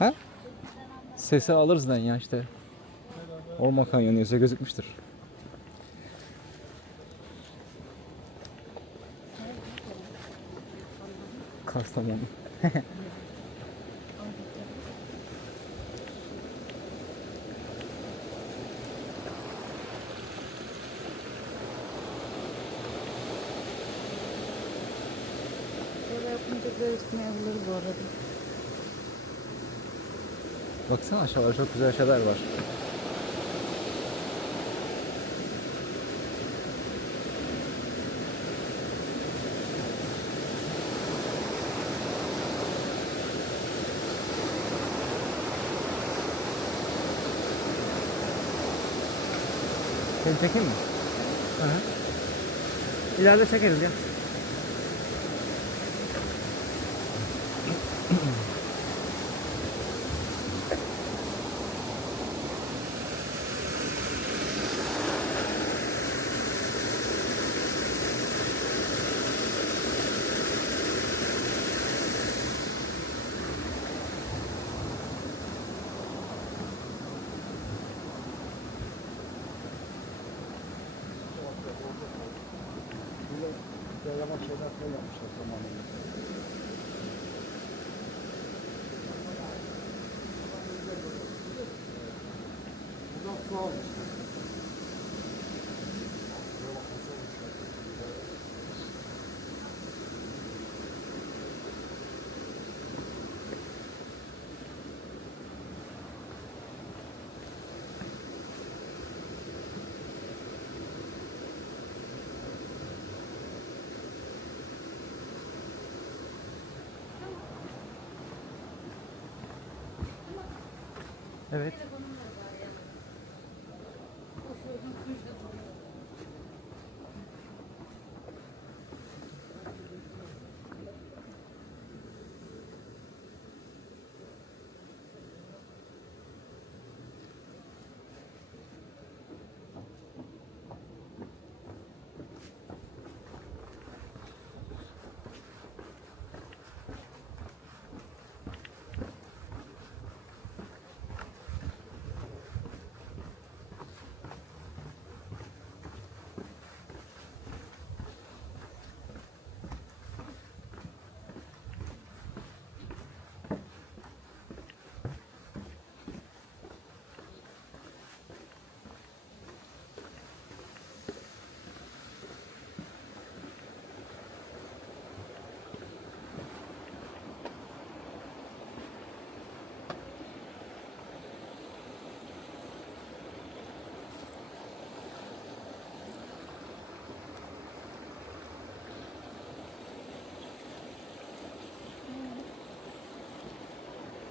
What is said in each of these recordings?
Ha? Sesi alırız lan ya işte. Orman Kanyonu yazıyor, gözükmüştür. Kastamonu. Böyle yapınca gözükmeyebilir bu arada. Baksana aşağıda çok güzel şeyler var. Seni çekeyim mi? Hı hı. İleride çekeriz ya. Yaman şeyler falan yapmışlar zamanında. Buradan su almış. Evet.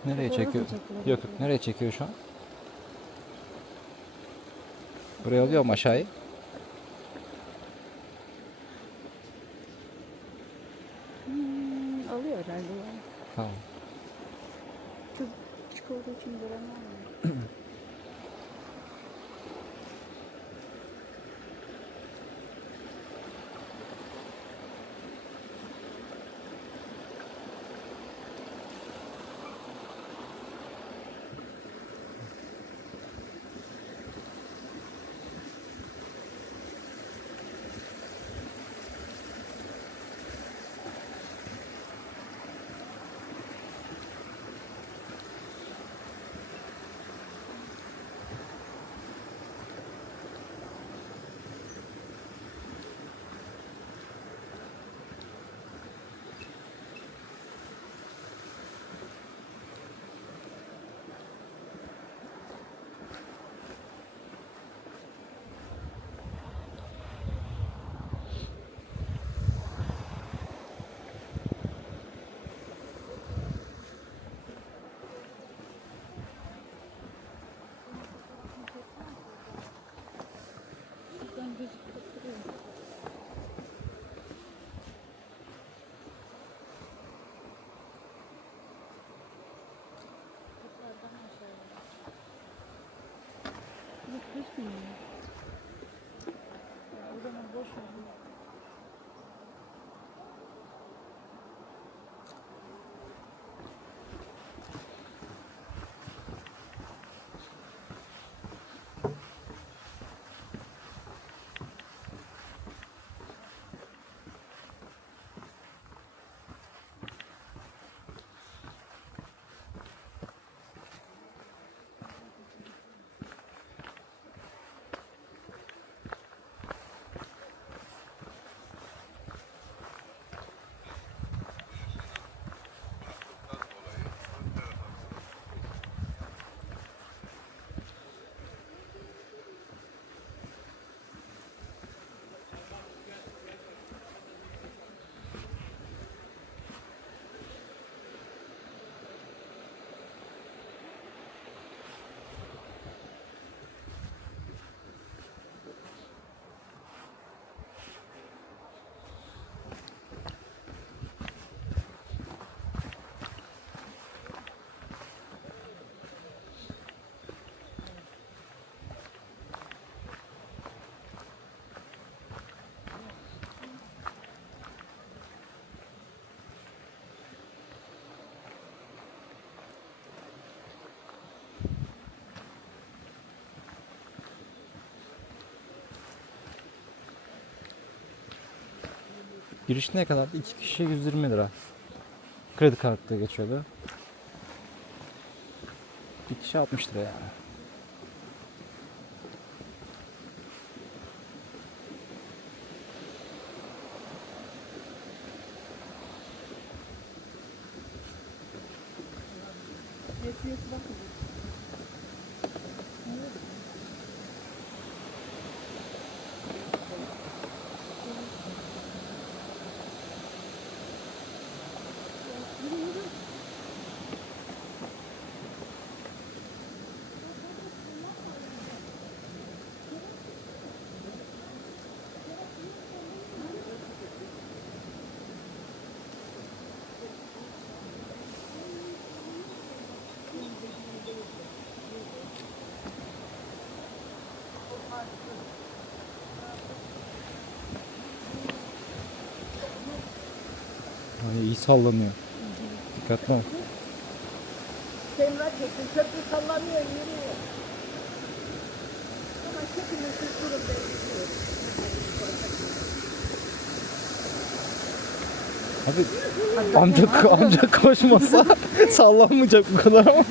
Nereye Fotoğraf çekiyor? mı çekiyor? Yok yok, nereye çekiyor şu an? Buraya alıyorum aşağıyı. Alıyor herhalde ya. Tamam. Çok küçük olduğu için göremem. Buradan gözüküyor. Yukarıdan aşağıya. Yok gözükmüyor. Ya, o zaman boş ver. Giriş ne kadardı? 2 kişi 120 lira. Kredi kartı geçiyordu. Bir kişi 60 lira yani. Ay, iyi sallanıyor. Dikkatli ol. Semra çekti. Köprü sallanıyor, yürüyor. Ama çekilin siz durun ben gidiyorum. Abi amca koşmasa sallanmayacak bu kadar ama.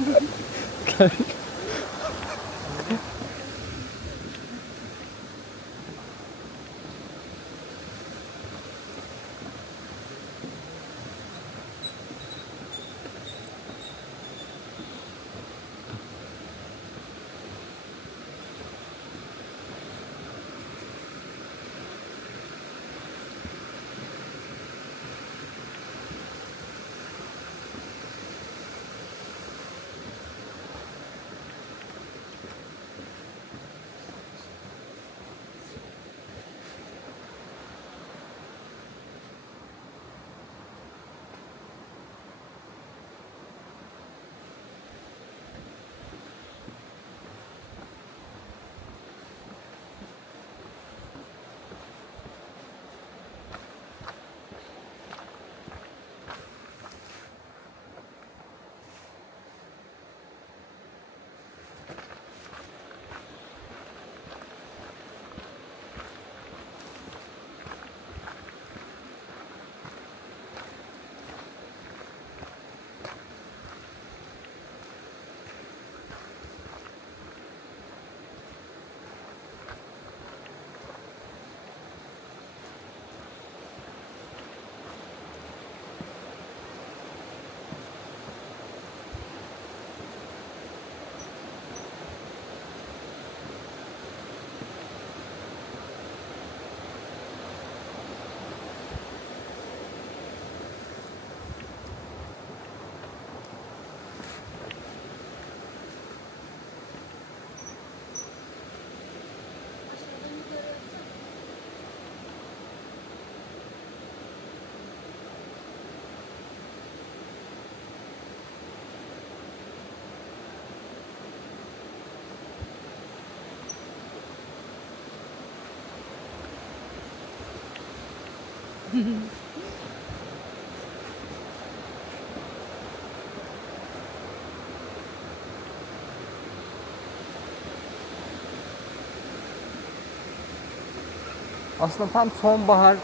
Aslında tam sonbahar,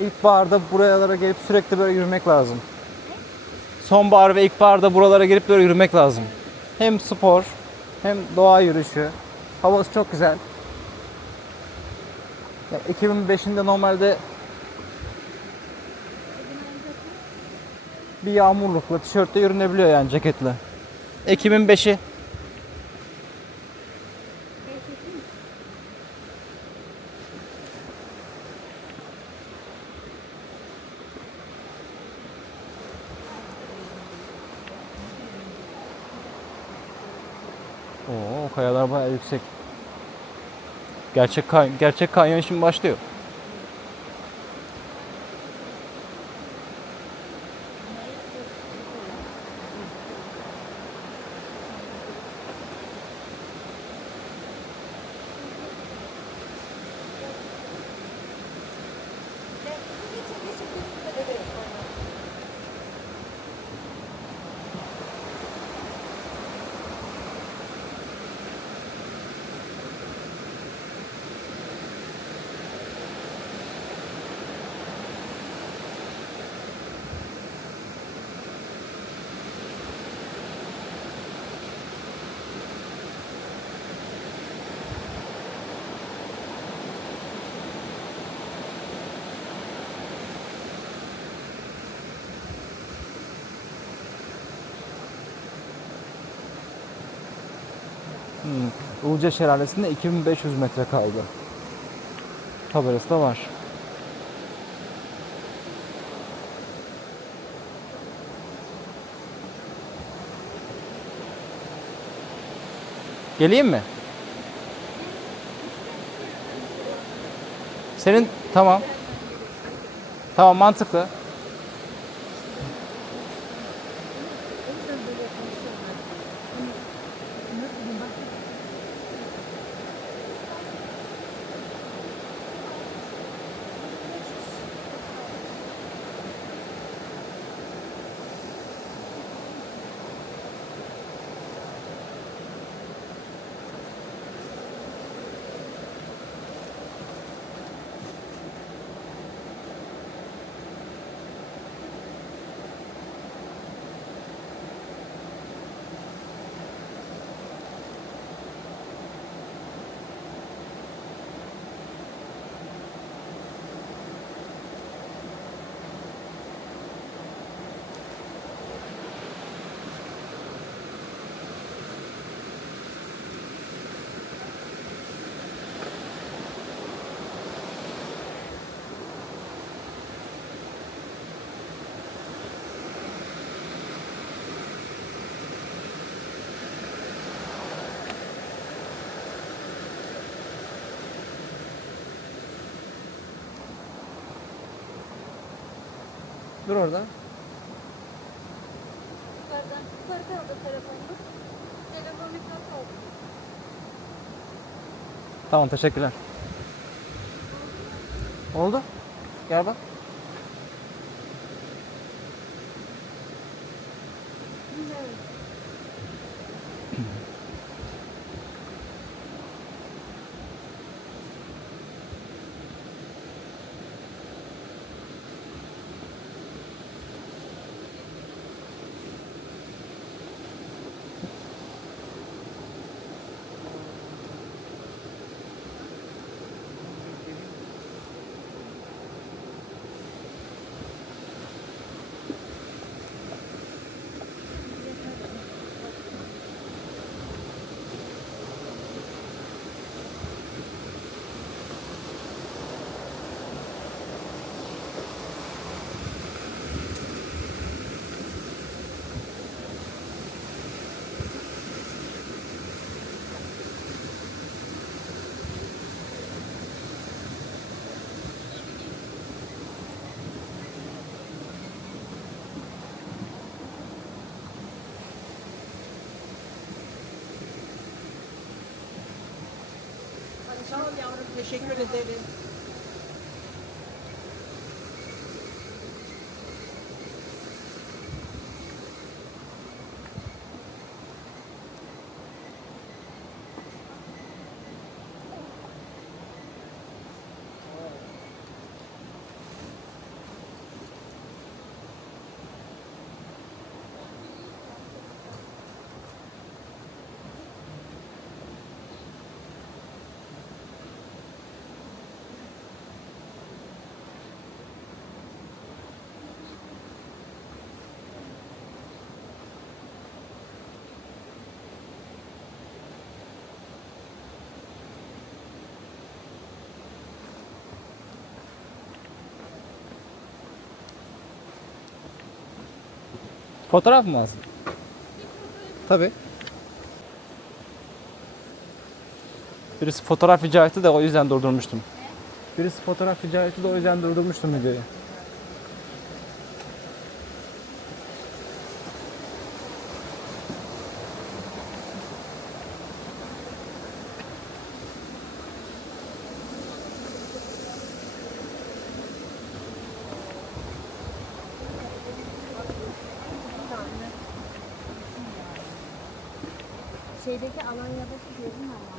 ilkbaharda buralara gelip sürekli böyle yürümek lazım. Sonbahar ve ilkbaharda buralara gelip böyle yürümek lazım. Hem spor, hem doğa yürüyüşü. Havası çok güzel. Ya 2005'inde normalde bir yağmurlukla, tişörtle yürünebiliyor yani ceketle. Ekim'in 5'i. Oo, kayalar bayağı yüksek. Gerçek kanyon şimdi başlıyor. Ilıca Şelalesi'nde 2500 metre kaldı. Tabelası da var. Geleyim mi? Senin tamam. Tamam, mantıklı. Dur orada. Yukarıda kaldı telefonumuz. Telefon yukarı kaldı. Tamam, teşekkürler. Oldu. Gel bak. Sağ ol yavrum, teşekkür ederim. Fotoğraf mı lazım? Tabii. Birisi fotoğraf rica etti de o yüzden durdurmuştum. Birisi fotoğraf rica etti de o yüzden durdurmuştum videoyu. Şeydeki Alanya'daki gözüm ama.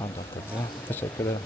Anlattım. Teşekkür ederim.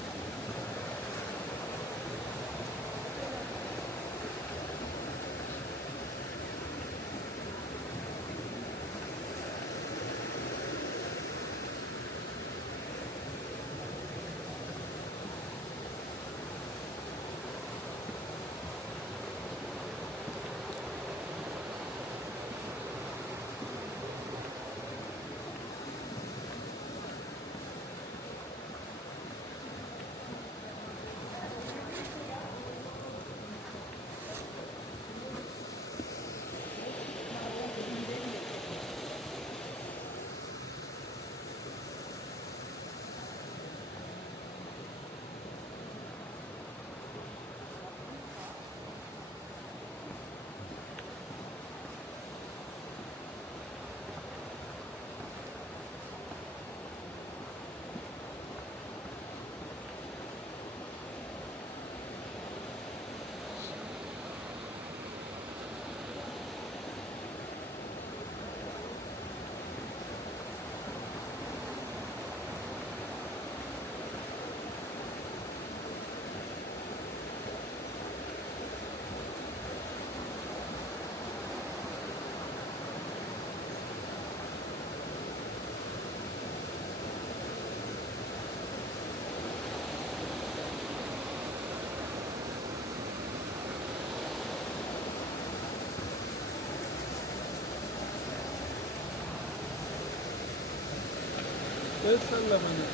El salla bana.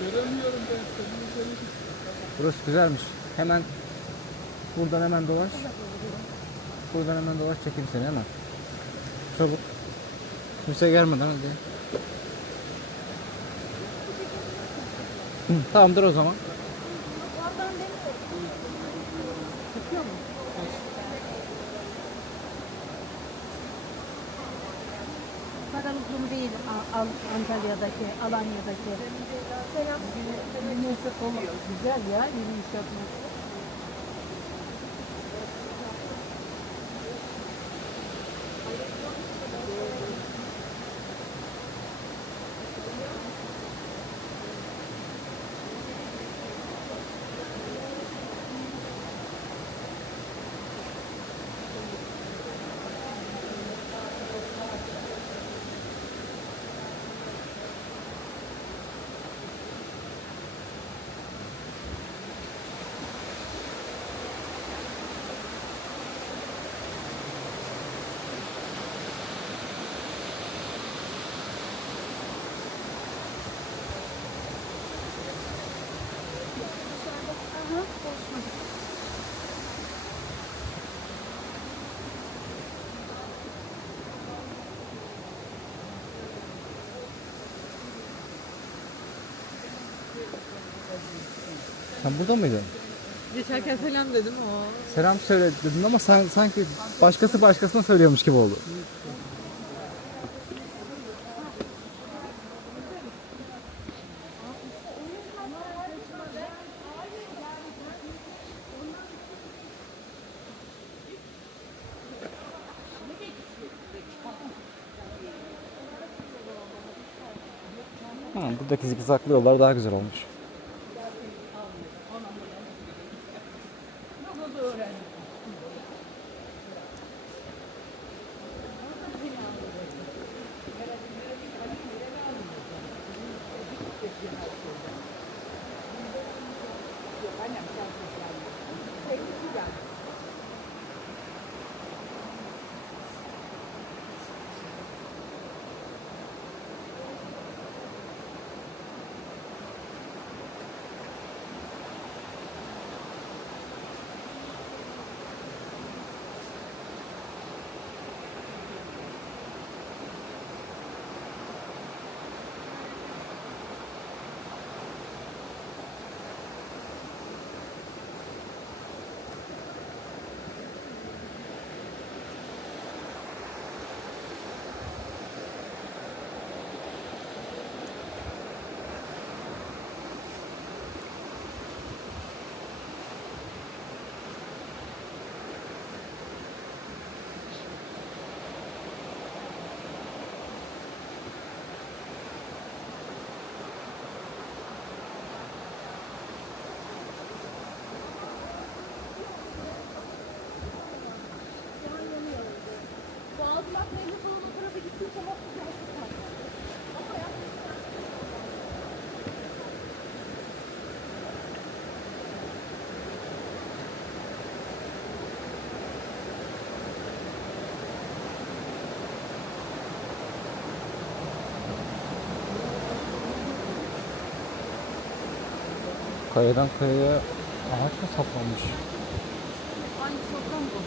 Göremiyorum ben seni. Seni Burası güzelmiş. Hemen buradan hemen dolaş. Buradan hemen dolaş, çekeyim seni hemen. Çabuk. Kimse gelmeden hadi. Hı, tamamdır o zaman. Oradan demiyorum. Çıkıyor mu? Bu kadar uzun değil Antalya'daki, Alanya'daki. Neyse oluyor. Güzel ya yürüyüş yapmak. Sen burada mıydın? Geçerken selam dedim o. Selam söyle dedin ama sen sanki başkası başkasına söylüyormuş gibi oldu. Ha, buradaki zikzaklı yollar daha güzel olmuş. Kayadan kayaya ağaç mı saplanmış? Aynı sokak mı?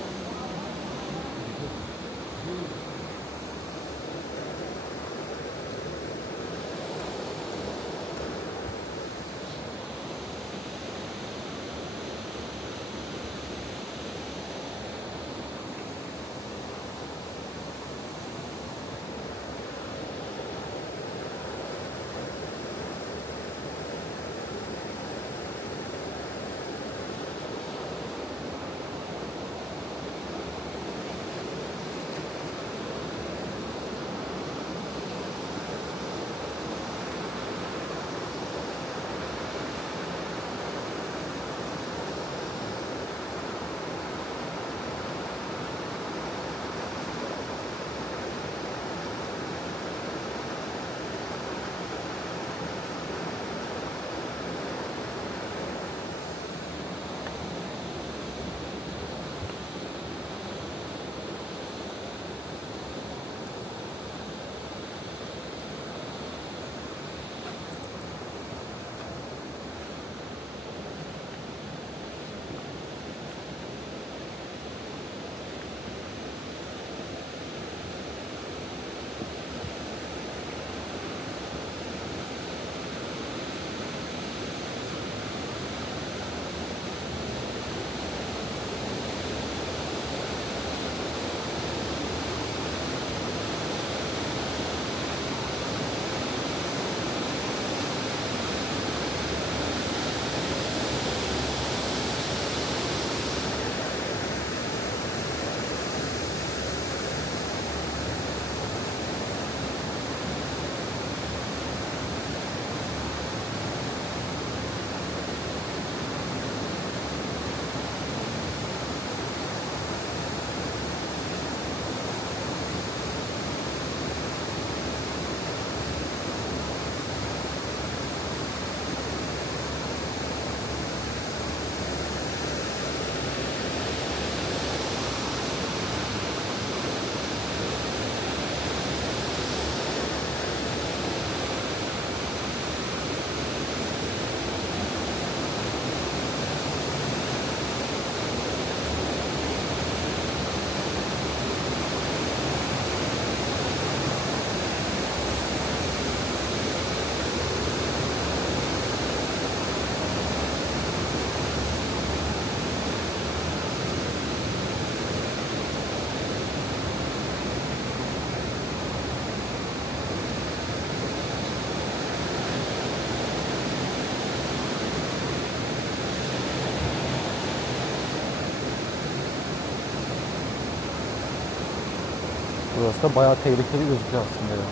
burası da bayağı tehlikeli gözüküyor aslında ya.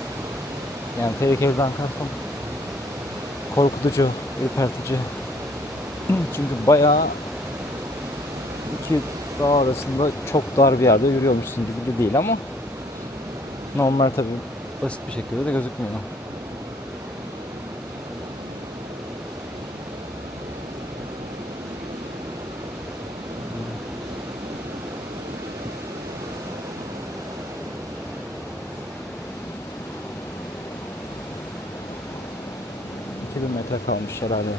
Yani tehlikeliden kastım korkutucu, ürpertici. Çünkü bayağı iki dağ arasında çok dar bir yerde yürüyormuşsun gibi de değil ama normal tabii basit bir şekilde de gözükmüyor. Metre kalmış herhalde.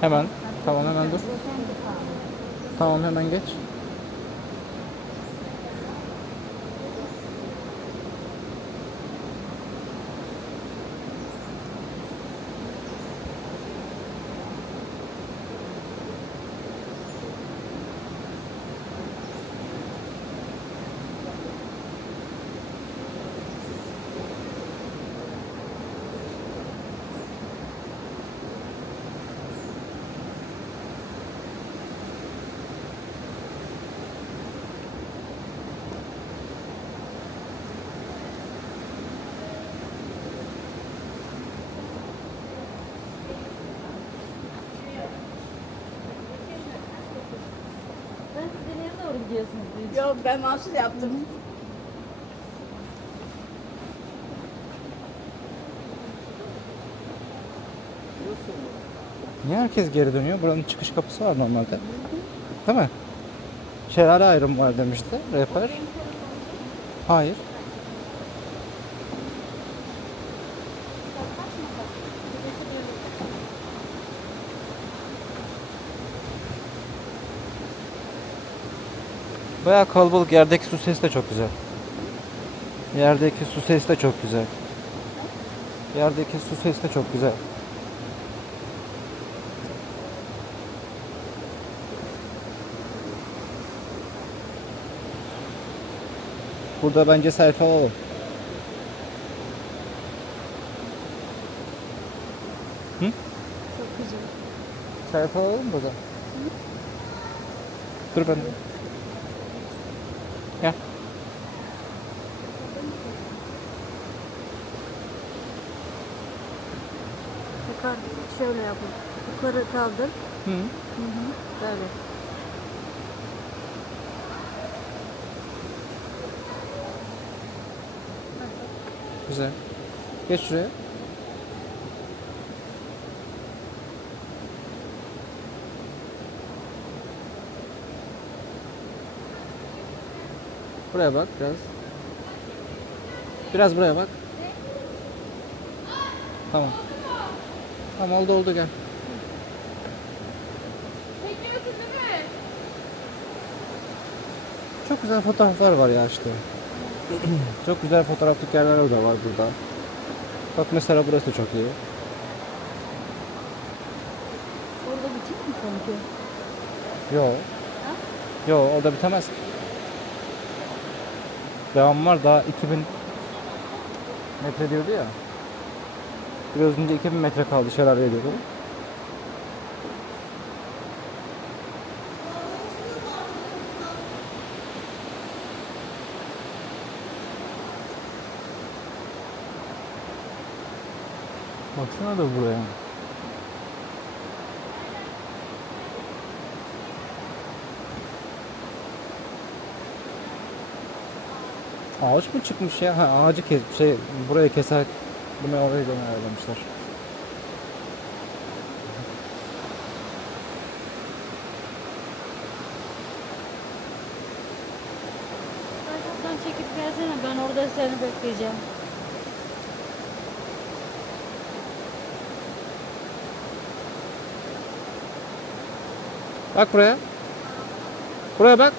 Hemen. Tamam hemen dur. Tamam hemen geç. Yok ben mahsus yaptım. Niye herkes geri dönüyor? Buranın çıkış kapısı var normalde. Değil mi? Şelale ayrım var demişti rehber. Hayır. Bayağı kalabalık. Yerdeki su sesi de çok güzel. Yerdeki su sesi de çok güzel. Yerdeki su sesi de çok güzel. Burada bence selfie alalım. Hı? Çok güzel. Selfie alalım burada. Dur ben. Gel. Tekrar şöyle yapın. Yukarı kaldır. Hı. Böyle. Güzel. Geç şuraya. Buraya bak biraz. Biraz buraya bak. Tamam. Tamam oldu gel. Çok güzel fotoğraflar var ya işte. Çok güzel fotoğraflık yerler de var burada. Bak mesela burası da çok iyi. Orada bitir mi sanki? Yo. Yo orada bitemez. Devam var daha 2000 metre diyordu ya. Biraz önce 2000 metre kaldı şeyler diyordu. Baksana da buraya. Ağaç mı çıkmış ya? Ha, ağacı buraya keser. Bunu oraya ayarlamışlar. Arkadan çekip gelsene, ben orada seni bekleyeceğim. Bak buraya. Buraya bak.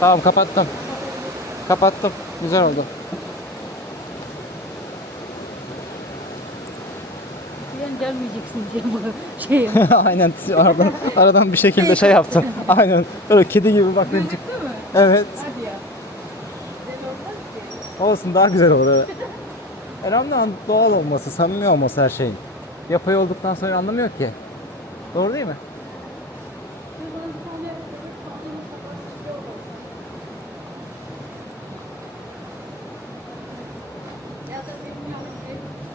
Tamam, kapattım. Kapattım. Güzel oldu. Sen gelmeyeceksin diye bu şeye. Aynen, aradan bir şekilde şey yaptım. Aynen. Böyle kedi gibi bak beni. Evet. Hadi ya. Olsun, daha güzel olur. Önemli olan doğal olması, samimi olması her şeyin. Yapay olduktan sonra anlamıyor ki. Doğru değil mi?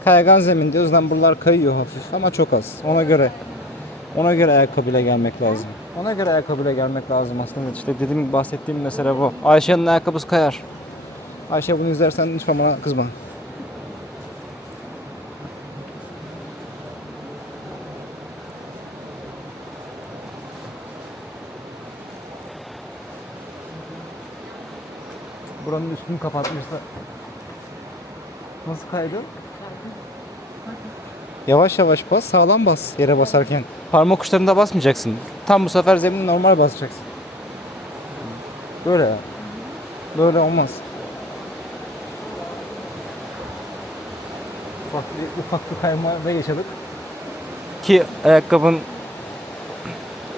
Kaygan zemin diyoruz. Lamburlar kayıyor hafif ama çok az. Ona göre ayakkabıyla gelmek lazım. Ona göre ayakkabıyla gelmek lazım aslında. İşte bahsettiğim mesele bu. Ayşe'nin ayakkabısı kayar. Ayşe, bunu izlersen lütfen bana kızma. Buranın üstünü kapatmışlar. Nasıl kaydı? Yavaş yavaş bas, sağlam bas yere basarken. Parmak uçlarında basmayacaksın. Tam bu sefer zemini normal basacaksın. Böyle ya. Böyle olmaz. Ufak bir kaymada yaşadık. Ki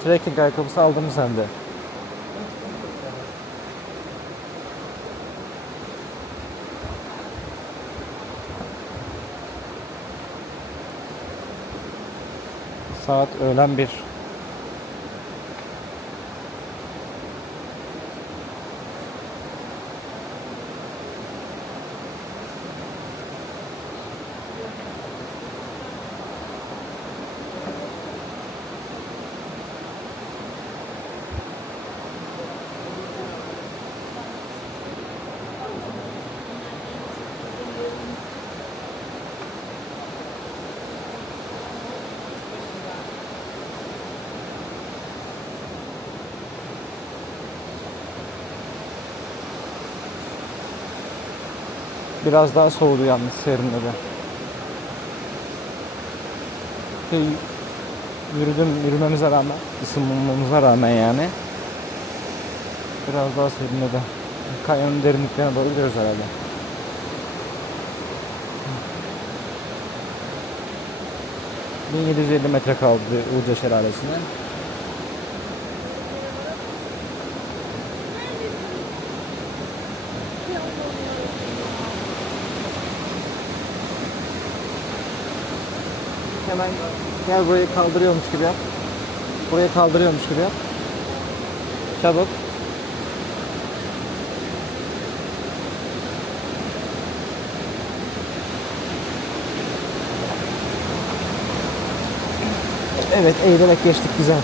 trekking ayakkabısı aldım sende. Saat öğlen 1. Biraz daha soğudu yalnız serinledi. Yürümemize rağmen, ısınmamıza rağmen yani biraz daha serinledi. Kanyonun derinliklerine doğru gidiyoruz herhalde. ...1750 metre kaldı Ilıca Şelalesi'ne. Hemen gel, burayı kaldırıyormuş gibi yap. Burayı kaldırıyormuş gibi yap. Çabuk. Evet, eğilerek geçtik, güzel.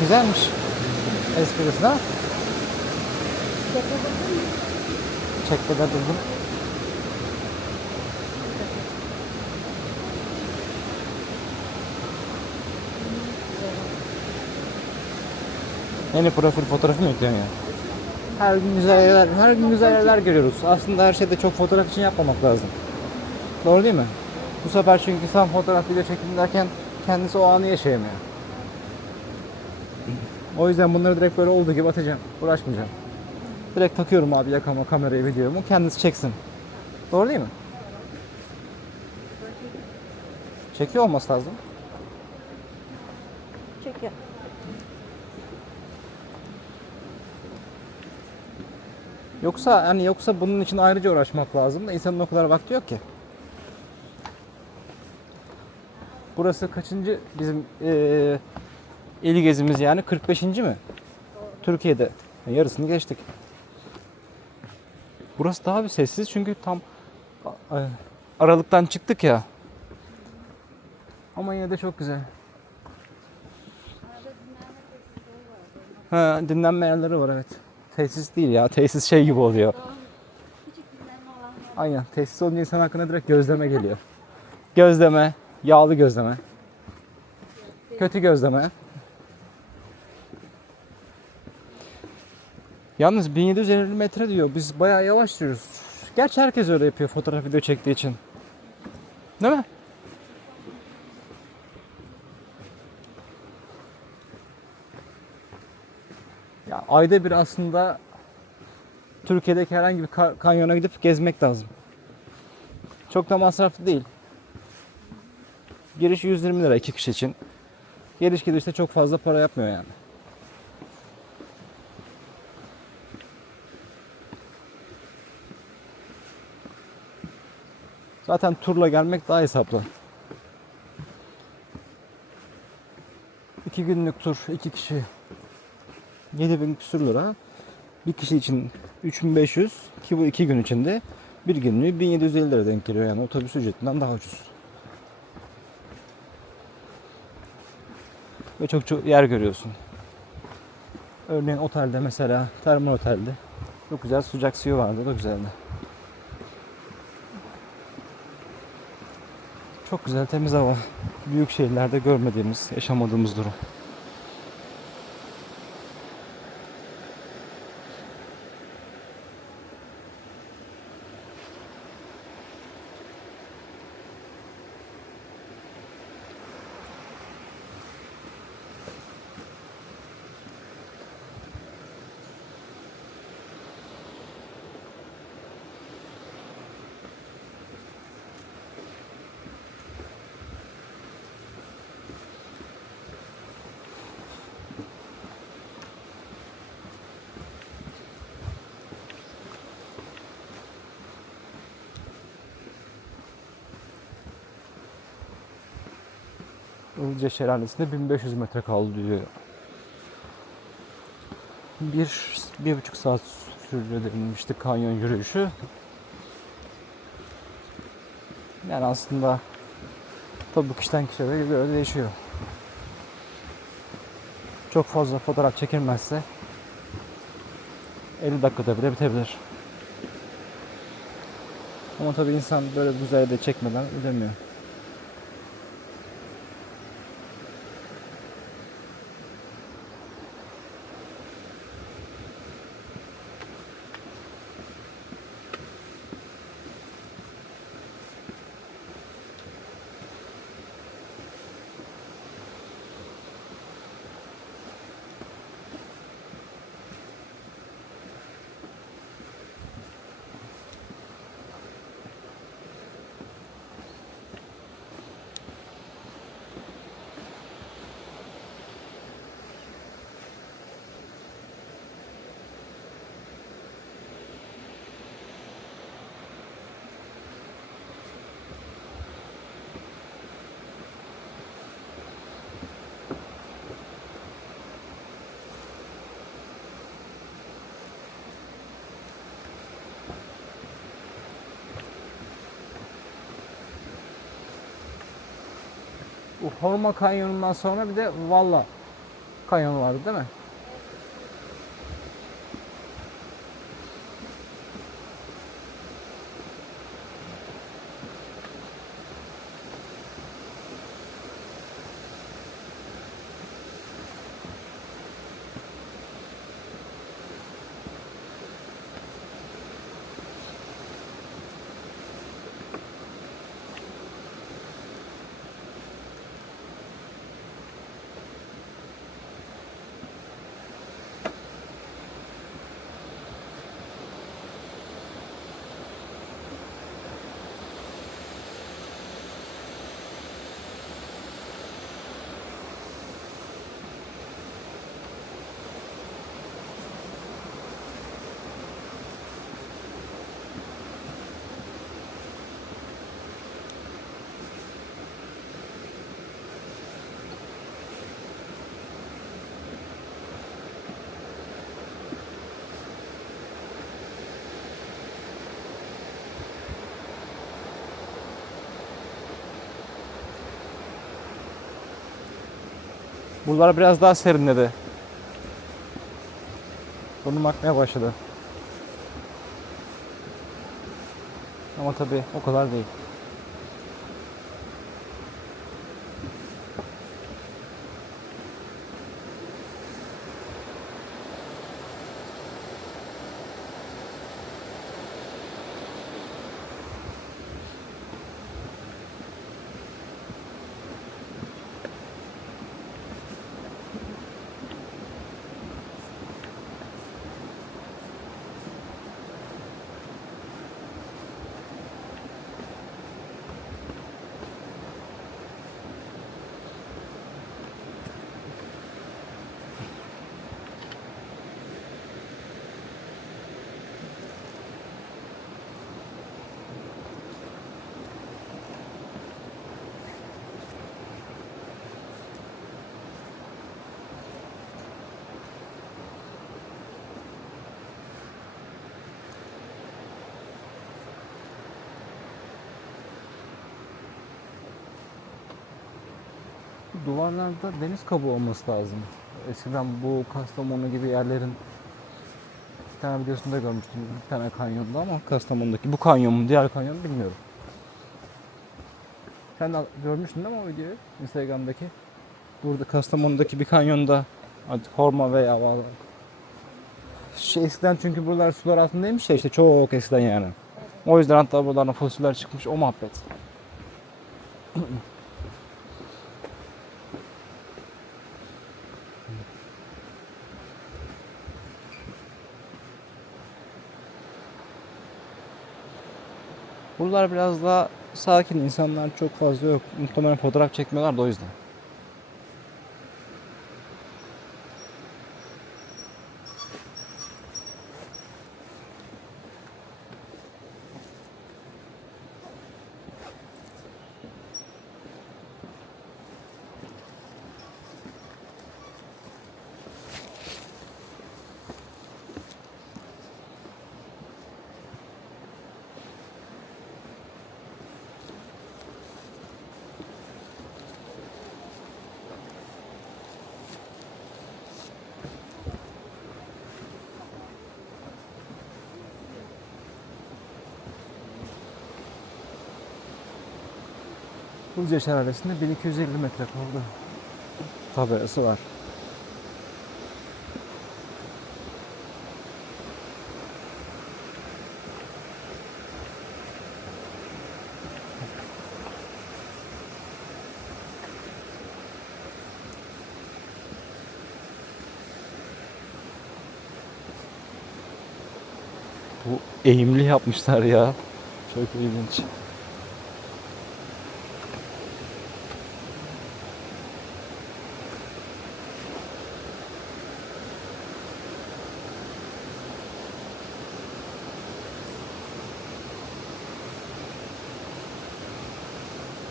Güzelmiş. Esprisi ha? Çekte de durdum. Yeni profil fotoğrafı mı yüklüyorsun ya? Her gün güzel yerler görüyoruz. Aslında her şeyde çok fotoğraf için yapmamak lazım. Doğru değil mi? Bu sefer çünkü sen fotoğraf video çekim derken kendisi o anı yaşayamıyor. O yüzden bunları direkt böyle olduğu gibi atacağım. Uğraşmayacağım. Direkt takıyorum abi yakama kamerayı, videomu. Kendisi çeksin. Doğru değil mi? Çekiyor olması lazım. Çekiyor. Yoksa bunun için ayrıca uğraşmak lazım da insanın o kadar vakti yok ki. Burası kaçıncı bizim il gezimiz yani 45. mi? Türkiye'de. Yarısını geçtik. Burası daha bir sessiz çünkü tam aralıktan çıktık ya. Ama yine de çok güzel. Ha, dinlenme yerleri var evet. Tesis değil ya. Tesis şey gibi oluyor. Küçük dinlenme alanı var. Aynen. Tesis olunca insan aklına direkt gözleme geliyor. Gözleme, yağlı gözleme. Kötü gözleme. Yalnız 1750 metre diyor. Biz bayağı yavaş sürüyoruz. Gerçi herkes öyle yapıyor fotoğraf video çektiği için. Değil mi? Ya ayda bir aslında Türkiye'deki herhangi bir kanyona gidip gezmek lazım. Çok da masraflı değil. Giriş 120 lira 2 kişi için. Geliş gidişte çok fazla para yapmıyor yani. Zaten turla gelmek daha hesaplı. 2 günlük tur 2 kişi 7000 küsur lira. Bir kişi için 3500 ki bu 2 gün içinde bir günlüğü 1750 lira denk geliyor yani otobüs ücretinden daha ucuz. Ve çok yer görüyorsun. Örneğin otelde mesela termal otelde çok güzel sıcak suyu vardı, o da güzeldi. Çok güzel temiz hava. Büyük şehirlerde görmediğimiz, yaşamadığımız durum. Ilıca Şelalesi'nde 1500 metre kaldı diyor. 1,5 saat sürdürülmüştü kanyon yürüyüşü. Yani aslında tabii bu kişiden kişiye göre değişiyor. Çok fazla fotoğraf çekilmezse 50 dakikada bile bitebilir. Ama tabii insan böyle güzel de çekmeden ödemiyor. Bu Horma Kanyonu'ndan sonra bir de Valla Kanyonu vardı değil mi? Buralar biraz daha serinledi. Burnum akmaya başladı. Ama tabii o kadar değil. Duvarlarda deniz kabuğu olması lazım. Eskiden bu Kastamonu gibi yerlerin bir tane videosunda görmüştüm. Bir tane kanyonda ama Kastamonu'daki bu kanyon mu diğer kanyon mu bilmiyorum. Sen de görmüştün değil mi o videoyu Instagram'daki? Burada Kastamonu'daki bir kanyonda artık horma veya eskiden çünkü buralar sular altındaymış ya işte çok eskiden yani. O yüzden hatta buralardan fosiller çıkmış o muhabbet. Buralar biraz daha sakin, insanlar çok fazla yok. Muhtemelen fotoğraf çekmiyorlar da o yüzden. Buzca Şelalesi'nde 1250 metre kaldı. Tabelası var. Bu eğimli yapmışlar ya. Çok ilginç.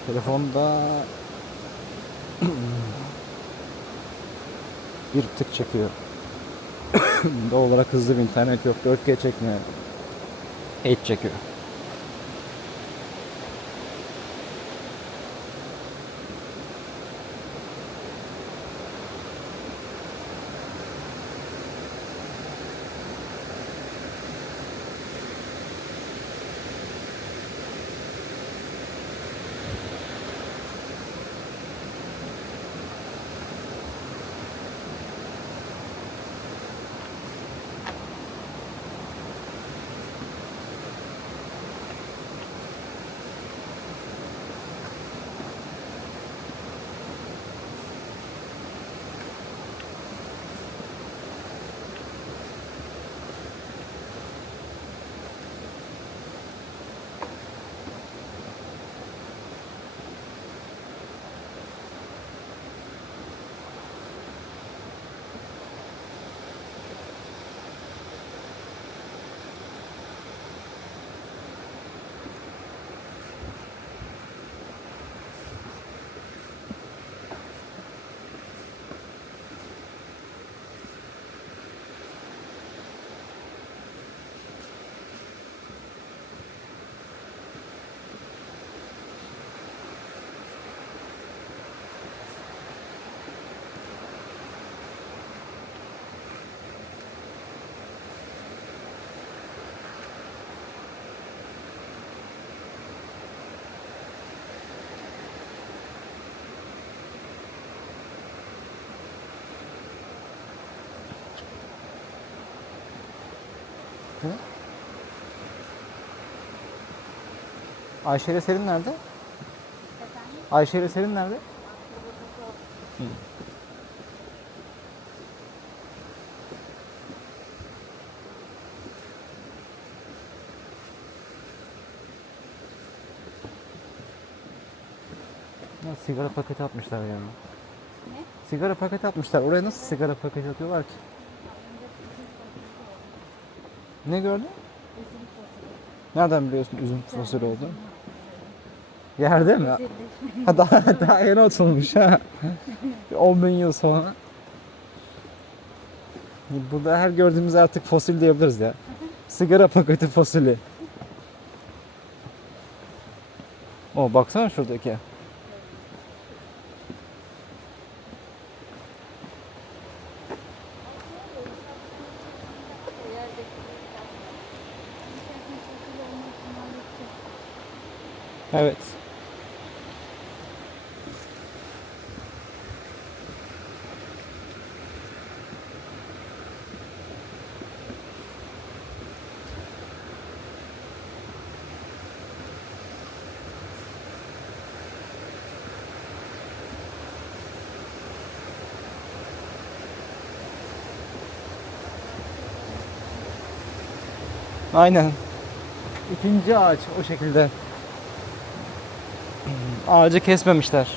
Telefonda bir tık çekiyor. Doğal olarak hızlı bir internet yok. 4G çekmiyor. Hiç çekiyor. bakayım. Ayşe ile Selin nerede? Ayşe ile Selin nerede? Hı. Ya sigara paketi atmışlar ya. Ne? Sigara paketi atmışlar. Oraya nasıl sigara paketi atıyorlar ki? Ne gördün? Nereden biliyorsun üzüm fasulye olduğunu? Yerde mi? Ha, daha yeni atılmış ha. 10 bin yıl sonra. Burada her gördüğümüz artık fosil diyebiliriz ya. Sigara paketi fosili. O baksana şuradaki. Evet. Aynen. İkinci ağaç o şekilde. Ağacı kesmemişler.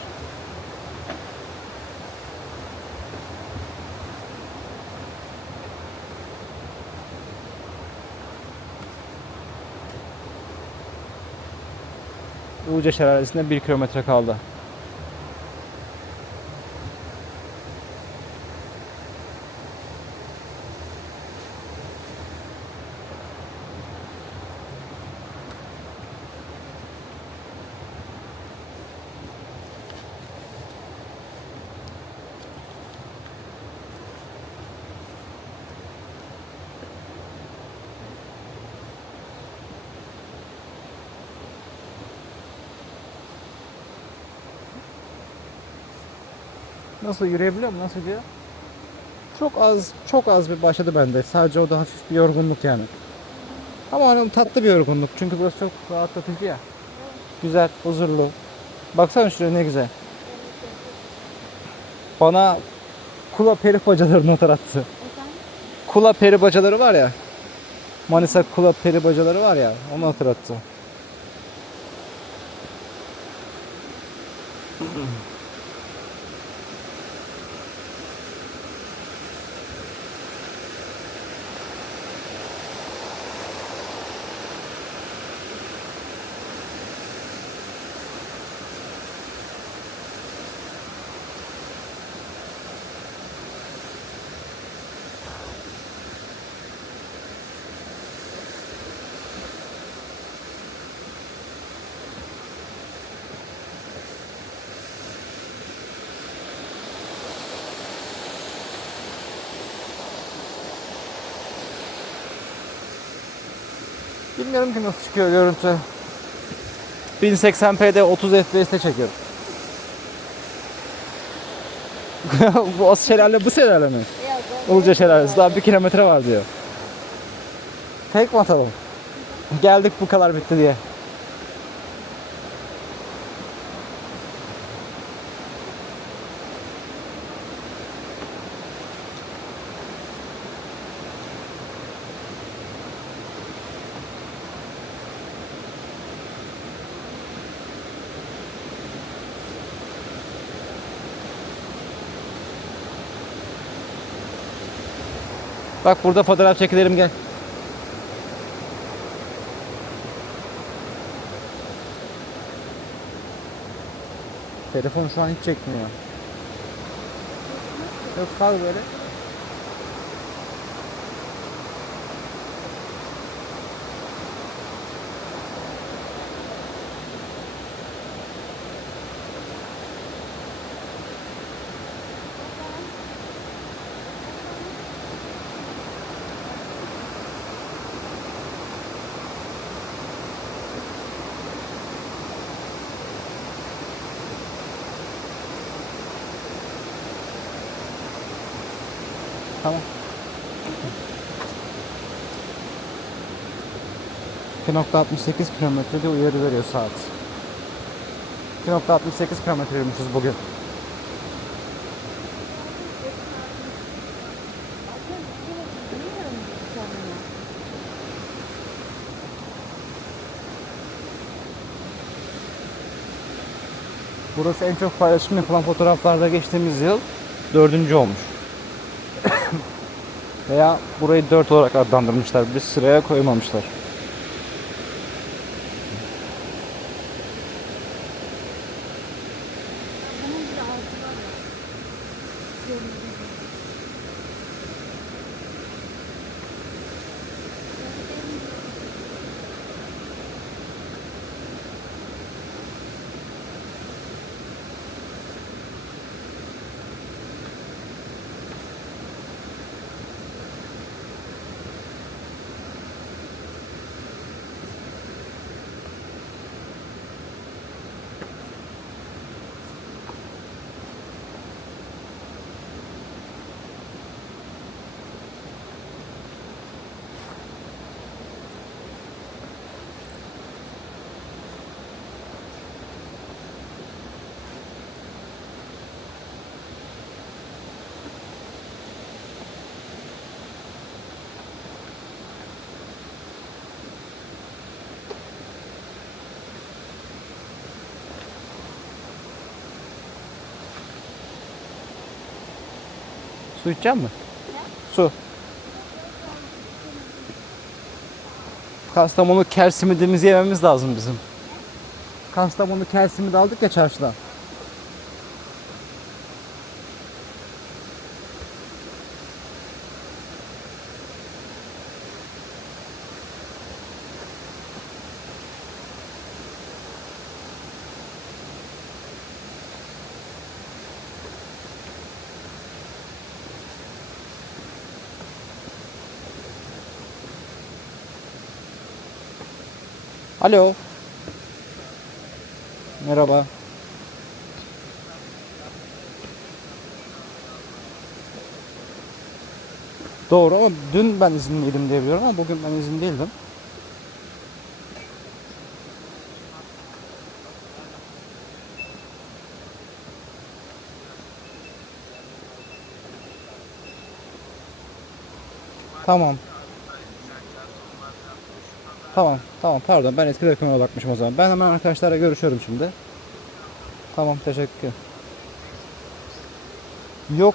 Ilıca Şelalesi'nde 1 kilometre kaldı. Nasıl yürüyebiliyor mu? Nasıl diyor? Çok az bir başladı bende. Sadece o da hafif bir yorgunluk yani. Ama hani tatlı bir yorgunluk. Çünkü burası çok rahatlatıcı ya. Güzel, huzurlu. Baksana şuraya ne güzel. Bana Kula peri bacaları not attı. Kula peri bacaları var ya. Manisa Kula peri bacaları var ya. Onu hatırlattı. Bilmiyorum ki nasıl çıkıyor görüntü. 1080p'de 30 FPS'te çekiyorum. Bu az şelale bu şelale mi? Ilıca Şelalesi. Daha 1 kilometre var diyor. Tek mi atalım? Geldik bu kadar bitti diye. Bak burada fotoğraf çekilelim gel. Telefon şu an hiç çekmiyor. Yok kal böyle. Tamam. 2.68 kilometre diye uyarı veriyor saat. 2.68 kilometre yürümüşüz bugün. Burası en çok paylaşım yapılan fotoğraflarda geçtiğimiz yıl 4. olmuş. Veya burayı 4 olarak adlandırmışlar. Bir sıraya koymamışlar. Bunun bir de altı var ya. Su içecek misin? Su. Kastamonu kel simidimizi yememiz lazım bizim. Kastamonu kel simidi aldık ya çarşıdan. Alo. Merhaba. Doğru ama dün ben izinliydim diye biliyorum ama bugün ben izin değildim. Tamam. Tamam pardon ben eski telefonuma bakmışım o zaman. Ben hemen arkadaşlarla görüşüyorum şimdi. Tamam teşekkür. Yok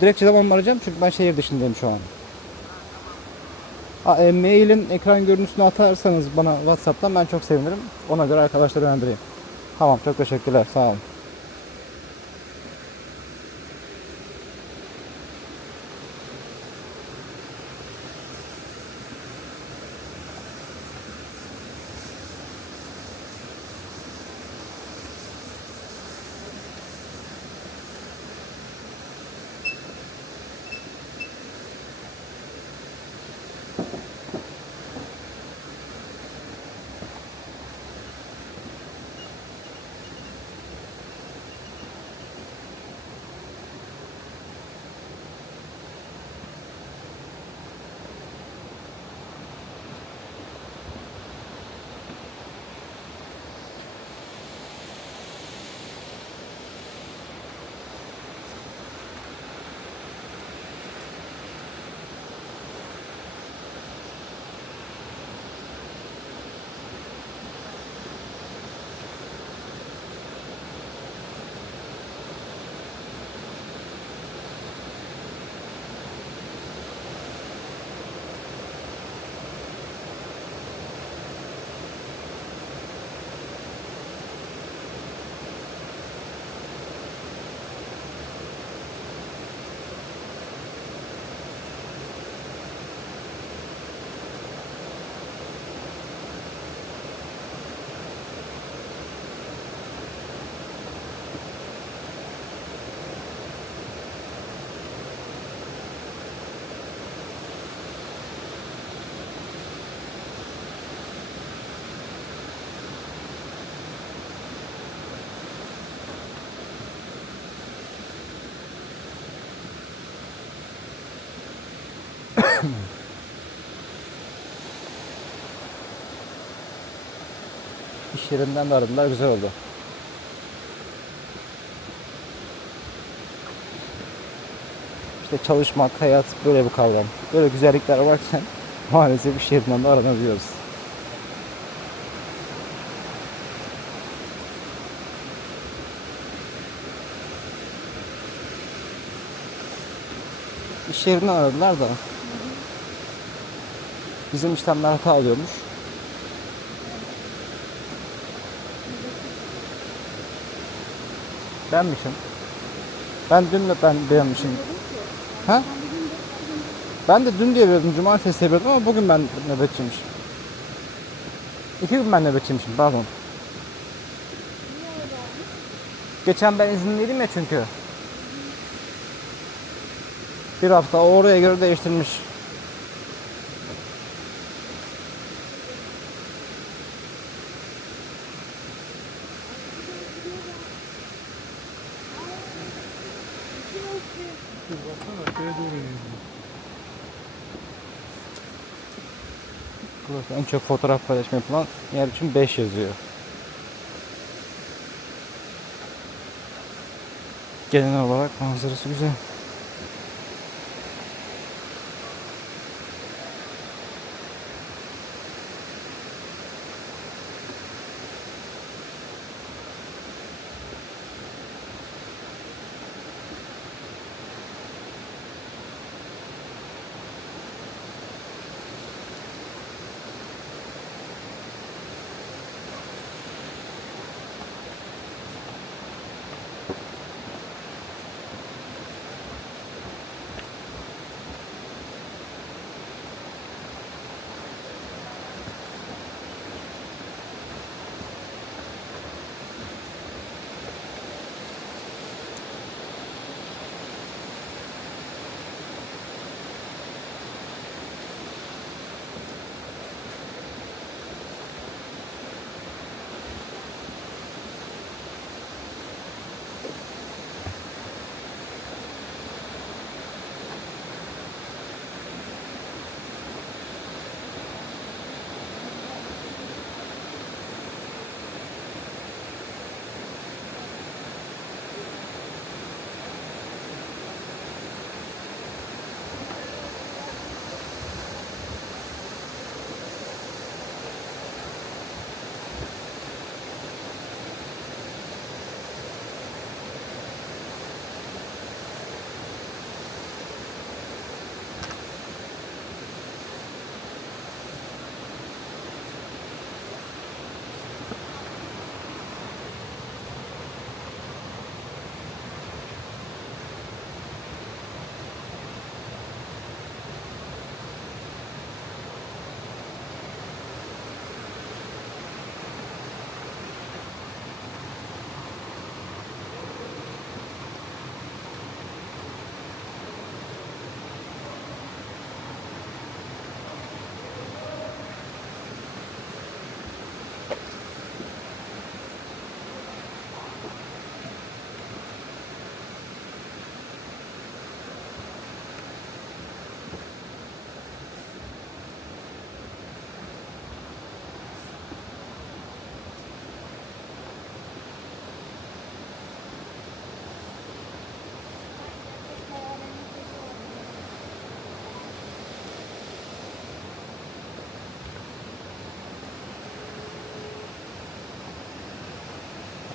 dilekçeden onu arayacağım çünkü ben şehir dışındayım şu an. Mailin ekran görüntüsünü atarsanız bana WhatsApp'tan ben çok sevinirim. Ona göre arkadaşları yönlendireyim. Tamam çok teşekkürler sağ olun. İş yerinden de aradılar, güzel oldu. İşte çalışmak, hayat böyle bir kavram. Böyle güzellikler varken maalesef iş yerinden de aranabiliyoruz. İş yerinden aradılar da bizim işlemler hata alıyormuş. Benmişim. Ben dün de beğenmişim. Ha? Ben de dün diye biliyordum, cumartesi diye biliyordum ama bugün ben nöbetçiymişim. 2 gün ben nöbetçiymişim, pardon. Geçen ben izinliydim ya çünkü. Bir hafta o oraya göre değiştirmiş. Dur baksana şeye doğru gidiyor. Burası en çok fotoğraf paylaşma yapılan yer için 5 yazıyor. Genel olarak manzarası güzel.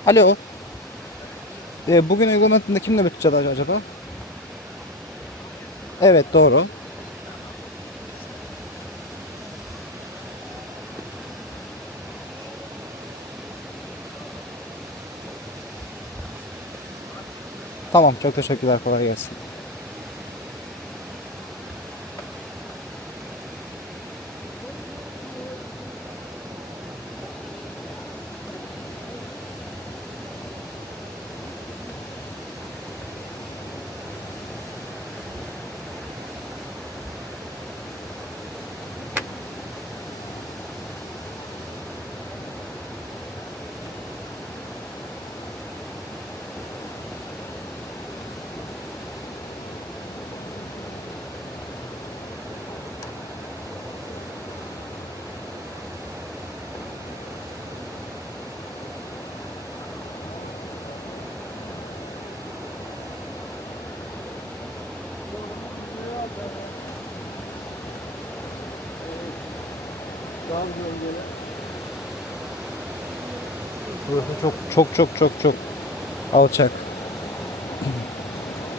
Alo. Bugün uygulamasında kim nöbetçi acaba? Evet, doğru. Tamam, çok teşekkürler, kolay gelsin. Daha bölgede. Burası çok alçak.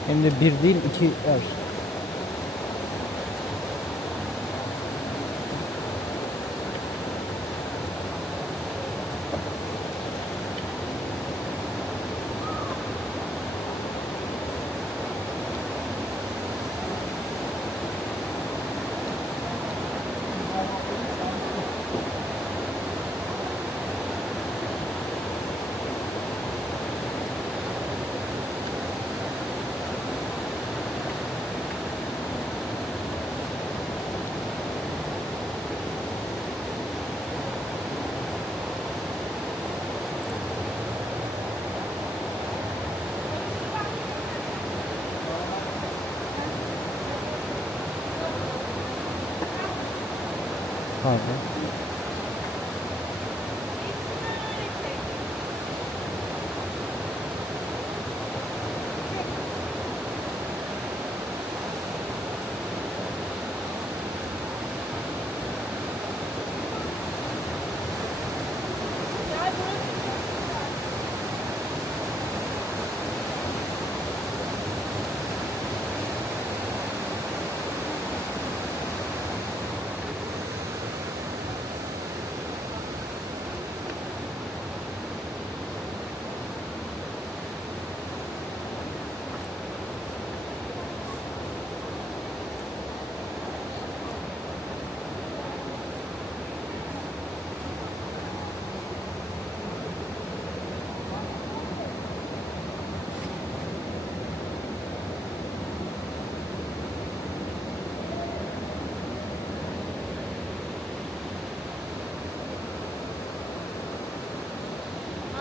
Hem de bir değil iki yer. Pardon.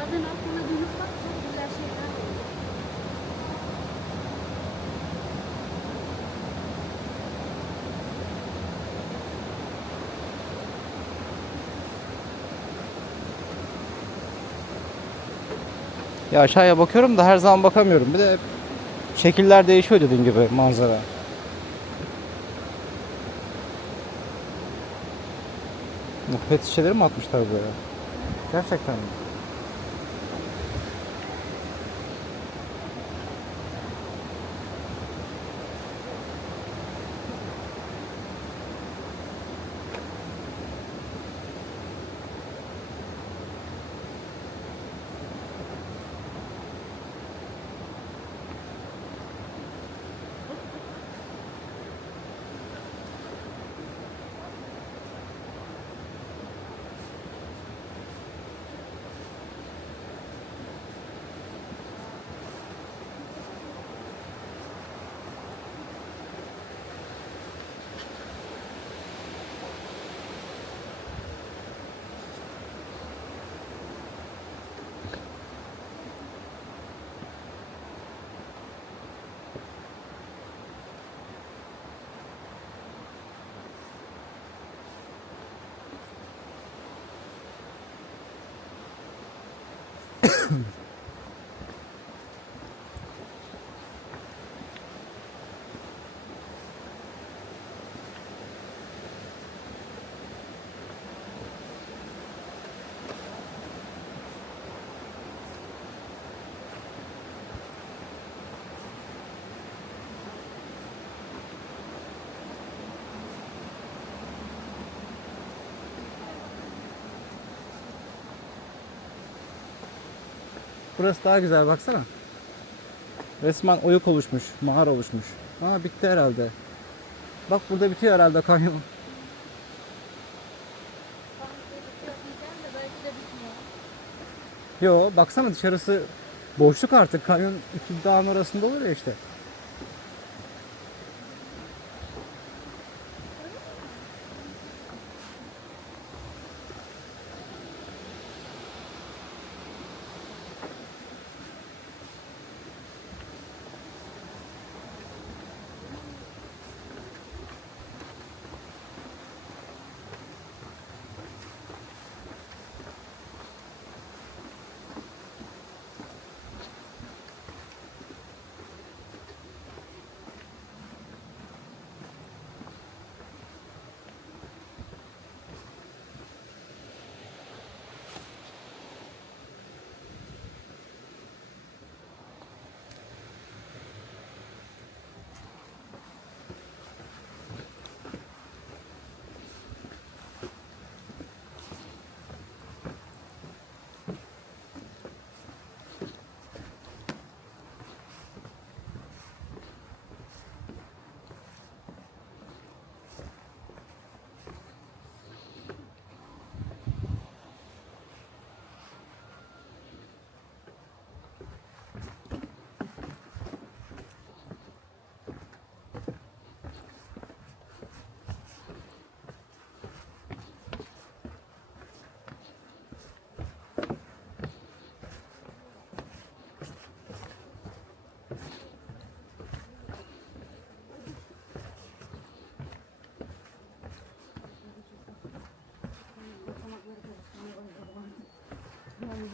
Bazen aklına dönüp bak çok güzel şeyler oluyor. Ya aşağıya bakıyorum da her zaman bakamıyorum. Bir de şekiller değişiyor dediğin gibi manzara. Bu pet şişeleri mi atmışlar buraya? Gerçekten mi? Burası daha güzel baksana. Resmen oyuk oluşmuş, mağara oluşmuş. Aa bitti herhalde. Bak burada bitiyor herhalde kanyon. Sanki bitiyor diyeceğim de belki de bitmiyor. Yo baksana dışarısı boşluk artık. Kanyon iki dağın arasında olur ya işte.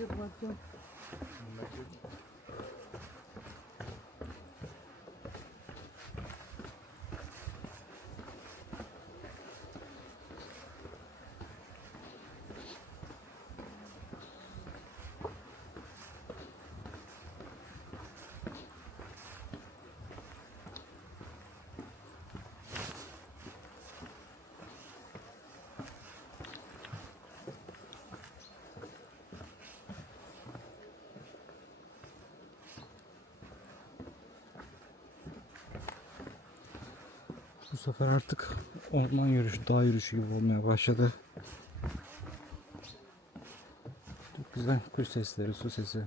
yapmaktan. Bu sefer artık orman yürüyüşü, dağ yürüyüşü gibi olmaya başladı. Çok güzel kuş sesleri, su sesi.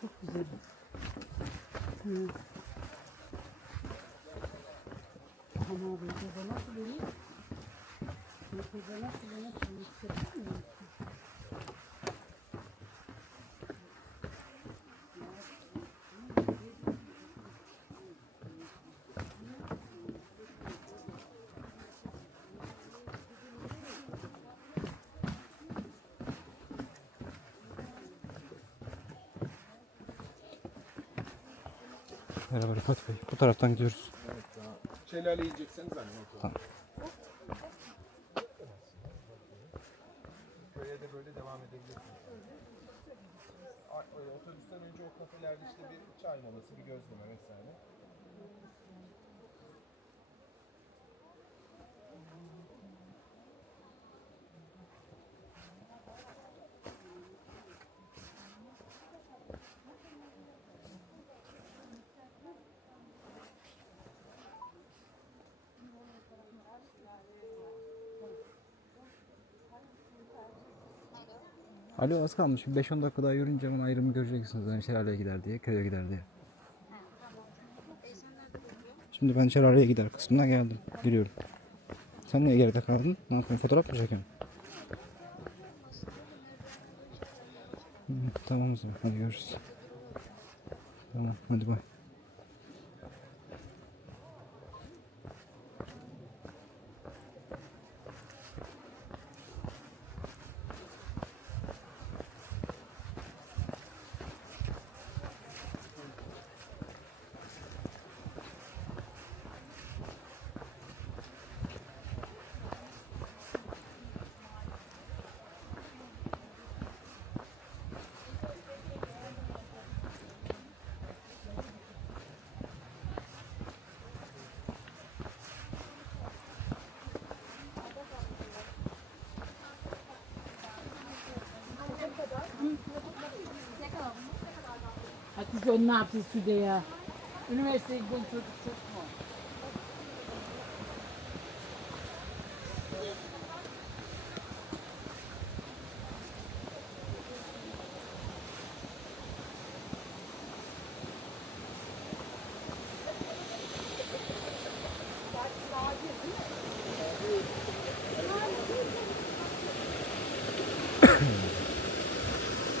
Çok güzel. Ama burada nasıl böyle? Burada nasıl böyle çalışıyor? Merhaba Rıfat Bey. Bu taraftan gidiyoruz. Şelale yiyecekseniz anne o Tamam. Köye de böyle devam edebilirsiniz. Otobüsten önce o kafelerde işte bir çay molası, bir gözleme vesaire. Alo, az kalmış. 5-10 dakika daha yürünce hemen ayrımı göreceksiniz. Yani şelaleye gider diye, köye gider diye. Şimdi ben şelaleye gider kısmına geldim. Giriyorum. Sen niye geride kaldın? Ne yapıyorsun? Fotoğraf mı çekiyorsun? Hı, tamam o zaman. Hadi görüşürüz. Tamam. Hadi bay. Onu ne yapsın Sude ya? Üniversiteye giden çocuk çok mu?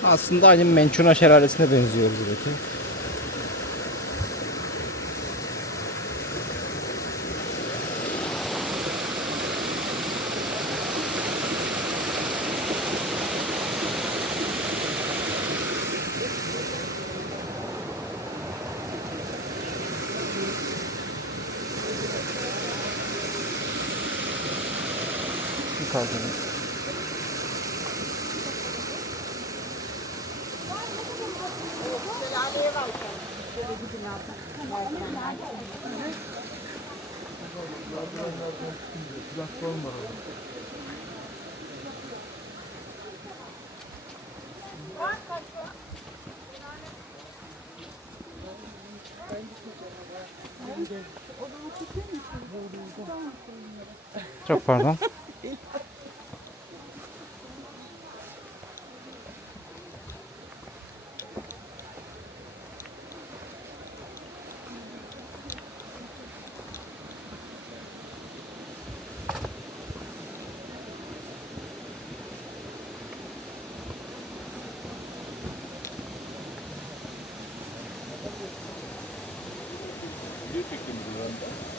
Aslında aynı Mençuna Şelalesi'ne benziyor bizdeki. Yukarıda. Çok pardon. Video çektim bu yönde.